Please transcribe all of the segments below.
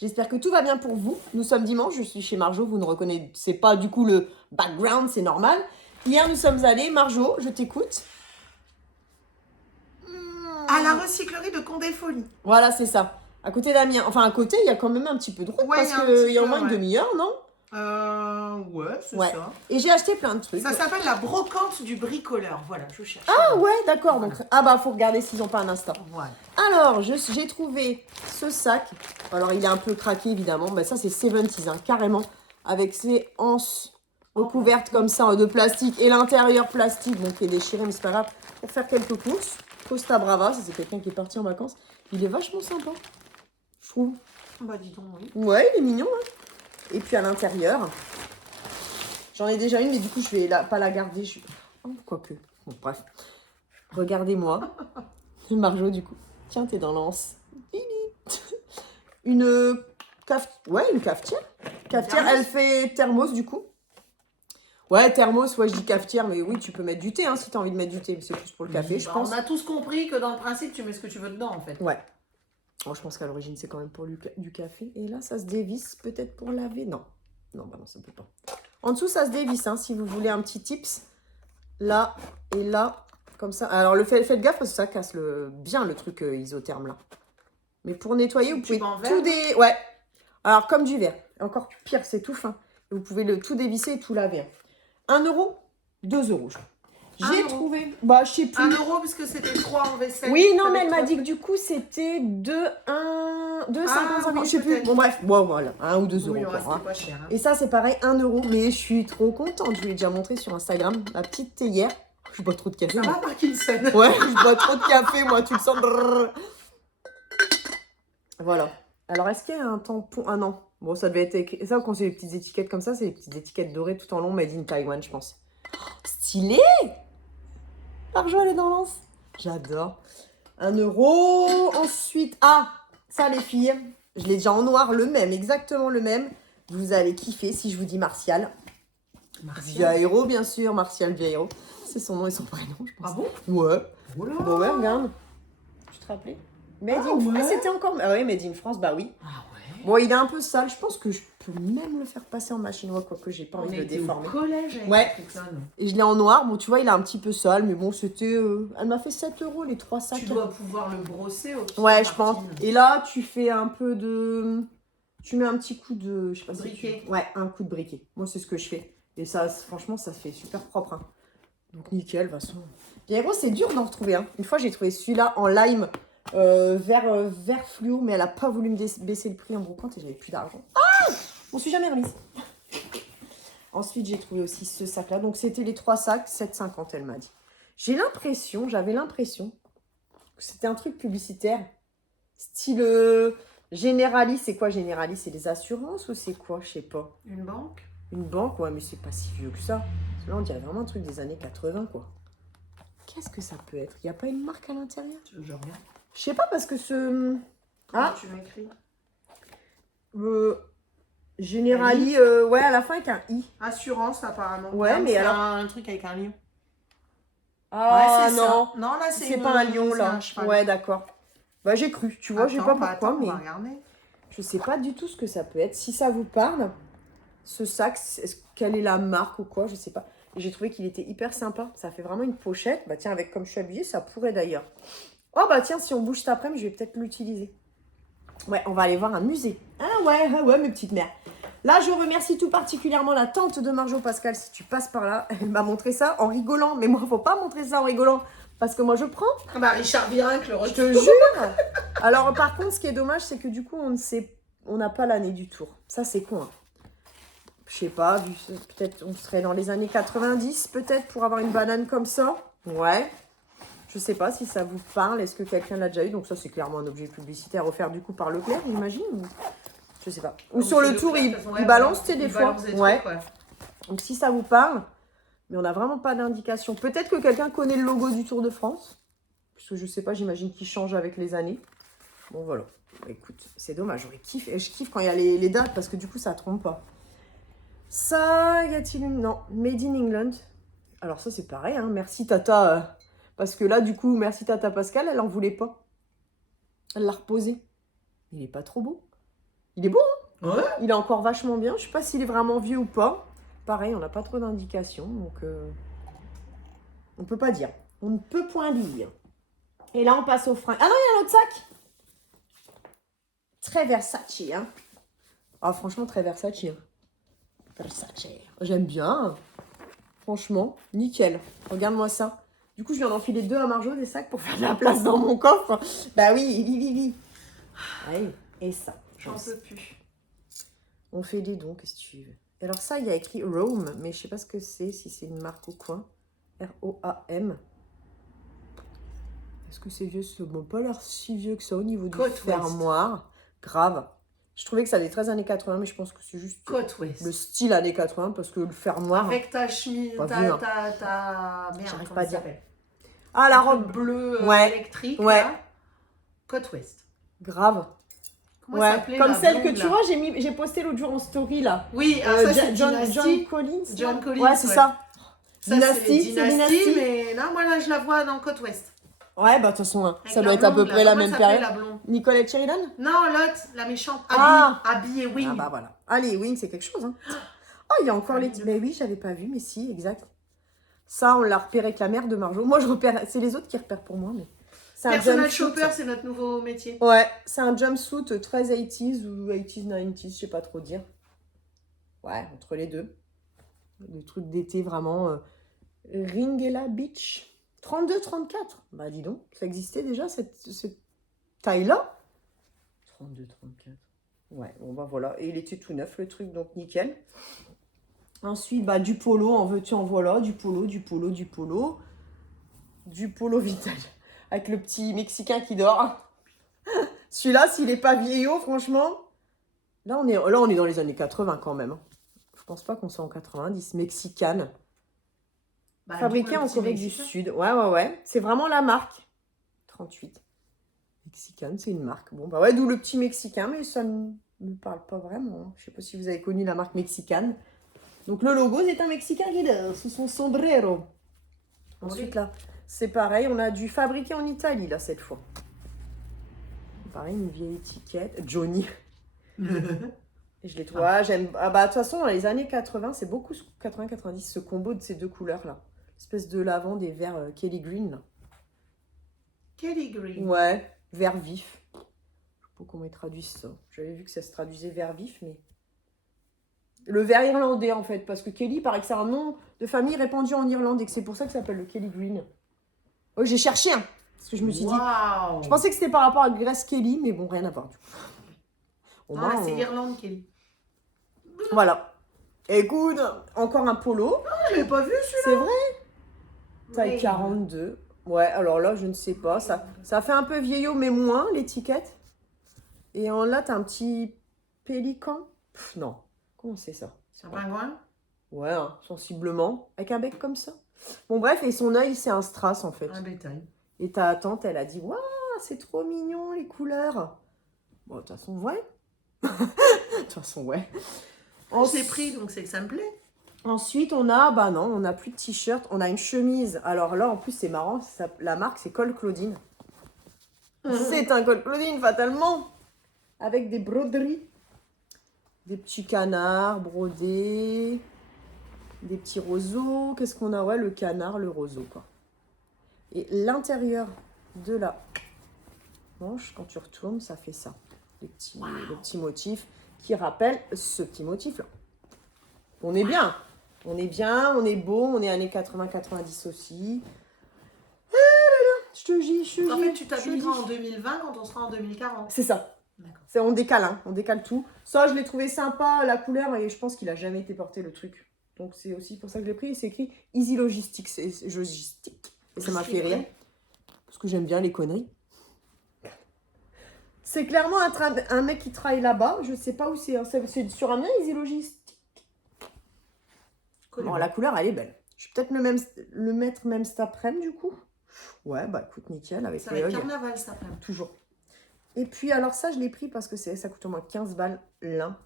J'espère que tout va bien pour vous. Nous sommes dimanche, je suis chez Marjo, vous ne reconnaissez pas du coup le background, c'est normal. Hier, nous sommes allés. Marjo, je t'écoute. À la recyclerie de Condé-Folie. Voilà, c'est ça. À côté d'Amiens. Enfin, à côté, il y a quand même un petit peu de route Ouais, parce il y a un qu'il petit y a au peu, moins une ouais. demi-heure, non? Ouais, c'est Ouais. ça. Et j'ai acheté plein de trucs. Ça s'appelle la brocante du bricoleur. Voilà, je cherche. Ah ouais, d'accord. Voilà. Donc, ah bah, faut regarder s'ils n'ont pas un Insta. Voilà. Alors, j'ai trouvé ce sac. Alors, il est un peu craqué, évidemment. Bah, ça, c'est 70s, hein, carrément. Avec ses anses recouvertes comme ça de plastique et l'intérieur plastique, donc qui est déchiré, mais c'est pas grave. Pour faire quelques courses. Costa Brava, ça c'est quelqu'un qui est parti en vacances. Il est vachement sympa, je trouve. Bah, dis donc, oui. Ouais, il est mignon. Hein. Et puis à l'intérieur, j'en ai déjà une, mais du coup, je vais pas la garder. Oh, quoique. Bon, bref. Regardez-moi. Marjo, du coup. Tiens, t'es dans l'anse. Une une cafetière. Cafetière, elle fait thermos, du coup. Ouais, thermos, ouais, je dis cafetière, mais oui, tu peux mettre du thé, hein, si t'as envie de mettre du thé. Mais c'est plus pour le café, je pense. On a tous compris que dans le principe, tu mets ce que tu veux dedans, en fait. Ouais. Bon, je pense qu'à l'origine, c'est quand même pour du café. Et là, ça se dévisse peut-être pour laver. Non. Non, bah non, ça peut pas. En dessous, ça se dévisse, hein, si vous voulez un petit tips. Là et là, comme ça. Alors, faites gaffe parce que ça casse bien le truc isotherme, là. Mais pour nettoyer, vous pouvez tout Ouais. Alors, comme du verre. Encore pire, c'est tout fin. Vous pouvez tout dévisser et tout laver. 1 euro, 2 euros, je crois. J'ai trouvé, bah je sais plus. 1 euro parce que c'était 3 en vaisselle. Oui, non, mais elle m'a dit que du coup c'était 2,55 euros, je sais plus. Bon, bref, bon, voilà, 1 ou 2 euros. Oui, encore, hein. Pas cher. Hein. Et ça, c'est pareil, 1 euro. Mais je suis trop contente. Je vous l'ai déjà montré sur Instagram, la petite théière. Je bois trop de café. Ça va, Parkinson. Ouais, je bois trop de café, moi, tu le sens. Voilà. Alors, est-ce qu'il y a un tampon? Ah non. Bon, ça devait être écrit. Ça, quand c'est des petites étiquettes comme ça, c'est des petites étiquettes dorées tout en long, made in Taiwan, je pense. Stylé! L'argent, elle est dans l'anse. J'adore. 1 euro. Ensuite, ça les filles, je l'ai déjà en noir, le même, exactement le même. Vous allez kiffer si je vous dis Martial. Vieiro, bien sûr, Martial Vieiro. C'est son nom et son prénom, je pense. Ah bon? Ouais. Oula. Bon, ouais, regarde. Tu te rappelais? Made in France. Ah, c'était encore. Ah oui, Made in France, bah oui. Ah ouais. Bon, il est un peu sale. Je pense que je peux même le faire passer en machine, quoique j'ai pas envie de le déformer. Au collège avec ouais. Et je l'ai en noir. Bon, tu vois, il est un petit peu sale, mais bon, c'était. Elle m'a fait 7 euros les 3 sacs. Tu dois pouvoir le brosser au pied. Ouais, je pense. Et là, tu fais un peu de. Tu mets un petit coup de. Je sais pas si briquet. Ouais, un coup de briquet. Moi, c'est ce que je fais. Et ça, franchement, ça fait super propre. Hein. Donc, nickel, de toute façon. Vieiro, c'est dur d'en retrouver. Hein. Une fois, j'ai trouvé celui-là en lime. Vert fluo, mais elle a pas voulu me baisser le prix en brocante et j'avais plus d'argent. Ah, je m'en suis jamais remise. Ensuite, j'ai trouvé aussi ce sac-là. Donc, c'était les 3 sacs, 7,50, elle m'a dit. J'avais l'impression que c'était un truc publicitaire. Style Generali. C'est quoi Generali? C'est les assurances ou c'est quoi? Je sais pas. Une banque? Une banque, ouais, mais c'est pas si vieux que ça. Là, on dirait vraiment un truc des années 80, quoi. Qu'est-ce que ça peut être? Il n'y a pas une marque à l'intérieur? Je regarde. Je sais pas parce que ce... Ah, tu m'écris. Generali, ouais, à la fin avec un I. Assurance, apparemment. Ouais, mais alors... un truc avec un lion. Ah, ouais, non. Ça. Non, là, c'est pas un lion, là. Ouais, d'accord. Bah, j'ai cru, tu vois, je sais pas pourquoi, mais... Je sais pas du tout ce que ça peut être. Si ça vous parle, ce sac, quelle est la marque ou quoi, je sais pas. Et j'ai trouvé qu'il était hyper sympa. Ça fait vraiment une pochette. Bah, tiens, avec comme je suis habillée, ça pourrait d'ailleurs. Oh bah tiens, si on bouge cet après-midi, je vais peut-être l'utiliser. Ouais, on va aller voir un musée. Ah ouais, mes petites mères. Là, je remercie tout particulièrement la tante de Marjo Pascal. Si tu passes par là, elle m'a montré ça en rigolant. Mais moi, faut pas montrer ça en rigolant. Parce que moi, je prends. Ah bah Richard Virenque, le retour. Je te jure. Alors, par contre, ce qui est dommage, c'est que du coup, on n'a pas l'année du tour. Ça, c'est con. Hein. Je sais pas, peut-être on serait dans les années 90, peut-être, pour avoir une banane comme ça. Ouais. Je sais pas si ça vous parle. Est-ce que quelqu'un l'a déjà eu? Donc ça, c'est clairement un objet publicitaire offert du coup par Leclerc, j'imagine. Je sais pas. Ou sur le tour, il balance, tu sais, des fois. Ouais. Donc si ça vous parle, mais on n'a vraiment pas d'indication. Peut-être que quelqu'un connaît le logo du Tour de France. Parce que je sais pas, j'imagine qu'il change avec les années. Bon, voilà. Écoute, c'est dommage. J'aurais kiffé. Je kiffe quand il y a les dates parce que du coup, ça trompe pas. Ça, y a-t-il une... Non, Made in England. Alors ça, c'est pareil. Hein. Merci, Tata... Parce que là, du coup, merci Tata Pascal, elle en voulait pas. Elle l'a reposé. Il est pas trop beau. Il est beau, Ouais. il est encore vachement bien. Je sais pas s'il est vraiment vieux ou pas. Pareil, on n'a pas trop d'indications, donc on peut pas dire. On ne peut point dire. Et là, on passe au fringues. Ah non, il y a un autre sac. Très Versace, hein. Ah, franchement, très Versace. Hein. Versace. J'aime bien. Franchement, nickel. Regarde-moi ça. Du coup, je viens d'enfiler 2 à Marjo, des sacs, pour faire de la place dans mon coffre. Bah oui, oui. Allez, et ça. J'en peux plus. On fait des dons, qu'est-ce que tu veux. Et alors ça, il y a écrit Rome, mais je sais pas ce que c'est, si c'est une marque ou quoi. R-O-A-M. Est-ce que c'est vieux? Ça m'a pas l'air si vieux que ça au niveau du Côte fermoir. Grave. Je trouvais que ça allait 13 années 80, mais je pense que c'est juste Côte ouest. le style années 80, parce que le fermoir... Avec ta chemise, Pas ta, vu, hein. ta... Merde, J'arrive comment pas à ça dire. s'appelle? Ah, la Un truc robe bleu Ouais. électrique, Ouais. là. Côte ouest. grave. Comment elle s'appelait, Comme la celle que blonde, tu là vois, j'ai posté l'autre jour en story, là. Oui, ça c'est John Dynasty. Collins. John non Collins, Ouais, c'est ouais. ça. Ça, Dynasty, c'est c'est Dynasty. mais là, moi, là, je la vois dans Côte ouest. Ouais, bah de toute façon, Avec ça la doit être à peu blonde, près là. la Comment même elle s'appelait, période. la blonde? Nicolette Sheridan. Non, l'autre, la méchante. Ah. Abby et Wing. Ah bah voilà. Allez, Wing, c'est quelque chose. Hein. Oh, il y a encore les... Mais oui, j'avais pas vu, mais si, exact. Ça, on l'a repéré avec la mère de Marjo. Moi, je repère... C'est les autres qui repèrent pour moi, mais... C'est un Personal jumpsuit. shopper, c'est notre nouveau métier. Ouais, c'est un jumpsuit très 80s ou 80s, 90s, je sais pas trop dire. Ouais, entre les deux. Le truc d'été vraiment... Ringela Beach. 32-34. Bah dis donc, ça existait déjà cette taille-là. 32-34. Ouais, bon bah voilà. Et il était tout neuf le truc, donc nickel. Ensuite, bah du polo, en veux-tu, en voilà. Du polo. Du polo vintage. Avec le petit Mexicain qui dort. Celui-là, s'il est pas vieillot, franchement. Là, on est dans les années 80 quand même. Je pense pas qu'on soit en 90. Mexicaine. Bah, Fabriqué en Corée du Sud. Ouais. C'est vraiment la marque. 38. Mexicaine, c'est une marque. Bon, bah ouais, d'où le petit Mexicain, mais ça ne me parle pas vraiment. Je sais pas si vous avez connu la marque Mexicaine. Donc le logo, c'est un Mexicain qui dort sous son sombrero. Ensuite, là, c'est pareil. On a dû fabriquer en Italie, là, cette fois. Pareil, une vieille étiquette. Johnny. Et je l'ai trouvé. Ah, j'aime. Ah, bah, de toute façon, dans les années 80, c'est beaucoup 80-90, ce combo de ces deux couleurs-là. Espèce de lavande et vert Kelly Green, là. Kelly Green. Ouais, vert vif. Je sais pas comment ils traduisent ça. J'avais vu que ça se traduisait vert vif, mais... Le vert irlandais, en fait, parce que Kelly, paraît que c'est un nom de famille répandu en Irlande et que c'est pour ça que ça s'appelle le Kelly Green. Oh, j'ai cherché, hein, parce que je me suis dit... Je pensais que c'était par rapport à Grace Kelly, mais bon, rien à voir, du coup. Non, là, c'est Irlande, Kelly. Voilà. Écoute, encore un polo. Ah, je l'ai pas vu, celui-là. C'est vrai. Taille Oui. 42. Ouais, alors là, je ne sais pas. Ça fait un peu vieillot, mais moins, l'étiquette. Et en là, t'as un petit pélican. Pff, non. Comment c'est ça? C'est un pingouin? Ouais, hein, sensiblement. Avec un bec comme ça. Bon, bref, et son œil, c'est un strass, en fait. Un bétail. Et ta tante, elle a dit, waouh, c'est trop mignon, les couleurs. Bon, de toute façon, ouais. De toute façon, ouais. Je l'ai pris, donc c'est que ça me plaît. Ensuite, on a, bah non, on n'a plus de t-shirt, on a une chemise. Alors là, en plus, c'est marrant, la marque, c'est Col Claudine. C'est un Col Claudine, fatalement. Avec des broderies. Des petits canards brodés. Des petits roseaux. Qu'est-ce qu'on a? Ouais, le canard, le roseau, quoi. Et l'intérieur de la manche, quand tu retournes, ça fait ça. Le petit motif qui rappelle ce petit motif-là. On est bien. On est bien, on est beau, on est années 80-90 aussi. Ah là là, je te dis, En fait, tu t'habilleras en 2020 quand on sera en 2040. C'est ça. D'accord. On décale, hein, on décale tout. Ça, je l'ai trouvé sympa, la couleur, et je pense qu'il a jamais été porté, le truc. Donc, c'est aussi pour ça que je l'ai pris. C'est écrit Easy Logistics. C'est logistique. Et ça m'a fait rire. Parce que j'aime bien les conneries. C'est clairement un mec qui travaille là-bas. Je sais pas où c'est. Hein. C'est sur un mien, Easy Logistics. Bon, la couleur, elle est belle. Je vais peut-être le mettre même cet après-midi, du coup. Ouais, bah écoute, nickel. Avec ça va être carnaval, cet après-midi. Toujours. Et puis, alors ça, je l'ai pris parce que ça coûte au moins 15 balles l'un.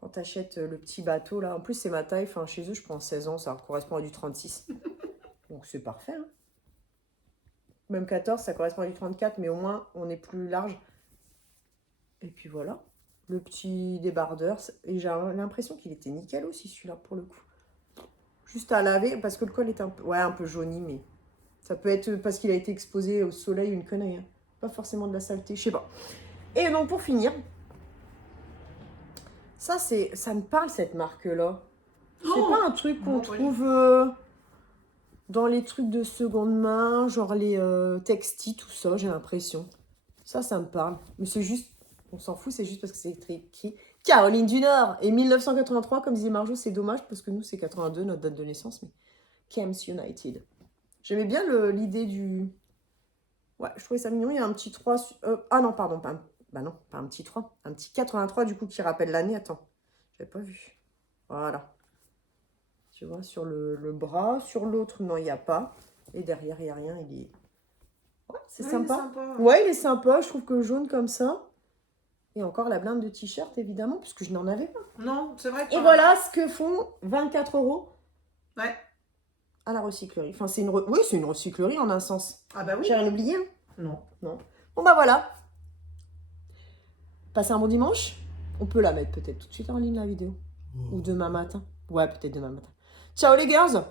Quand tu achètes le petit bateau, là. En plus, c'est ma taille. Enfin, chez eux, je prends 16 ans. Ça correspond à du 36. Donc, c'est parfait. Hein. Même 14, ça correspond à du 34. Mais au moins, on est plus large. Et puis, voilà. le petit débardeur. Et j'ai l'impression qu'il était nickel aussi, celui-là, pour le coup. Juste à laver, parce que le col est un peu jauni, mais ça peut être parce qu'il a été exposé au soleil, une connerie. Hein. Pas forcément de la saleté, je sais pas. Et donc, pour finir, ça me parle, cette marque-là. C'est pas un truc qu'on trouve dans les trucs de seconde main, genre les textiles, tout ça, j'ai l'impression. Ça me parle. Mais c'est juste, on s'en fout, c'est juste parce que c'est écrit Caroline du Nord. Et 1983, comme disait Marjo, c'est dommage parce que nous, c'est 82, notre date de naissance, mais Kems United. J'aimais bien l'idée du... Ouais, je trouvais ça mignon. Il y a un petit 3... Ah non, pardon, pas un petit 3. Un petit 83, du coup, qui rappelle l'année. Attends, j'avais pas vu. Voilà. Tu vois, sur le bras. Sur l'autre, non, il n'y a pas. Et derrière, il n'y a rien. Il est... Ouais, c'est sympa. Ouais, il est sympa. Je trouve que jaune comme ça. Et encore la blinde de t-shirt, évidemment, puisque je n'en avais pas. Non, c'est vrai que... Et voilà ce que font 24 €. Ouais. À la recyclerie. Enfin, c'est oui, c'est une recyclerie en un sens. Ah bah oui. J'ai rien oublié. Hein. Non. Bon, bah voilà. Passez un bon dimanche. On peut la mettre peut-être tout de suite en ligne, la vidéo. Ou demain matin. Ouais, peut-être demain matin. Ciao les girls.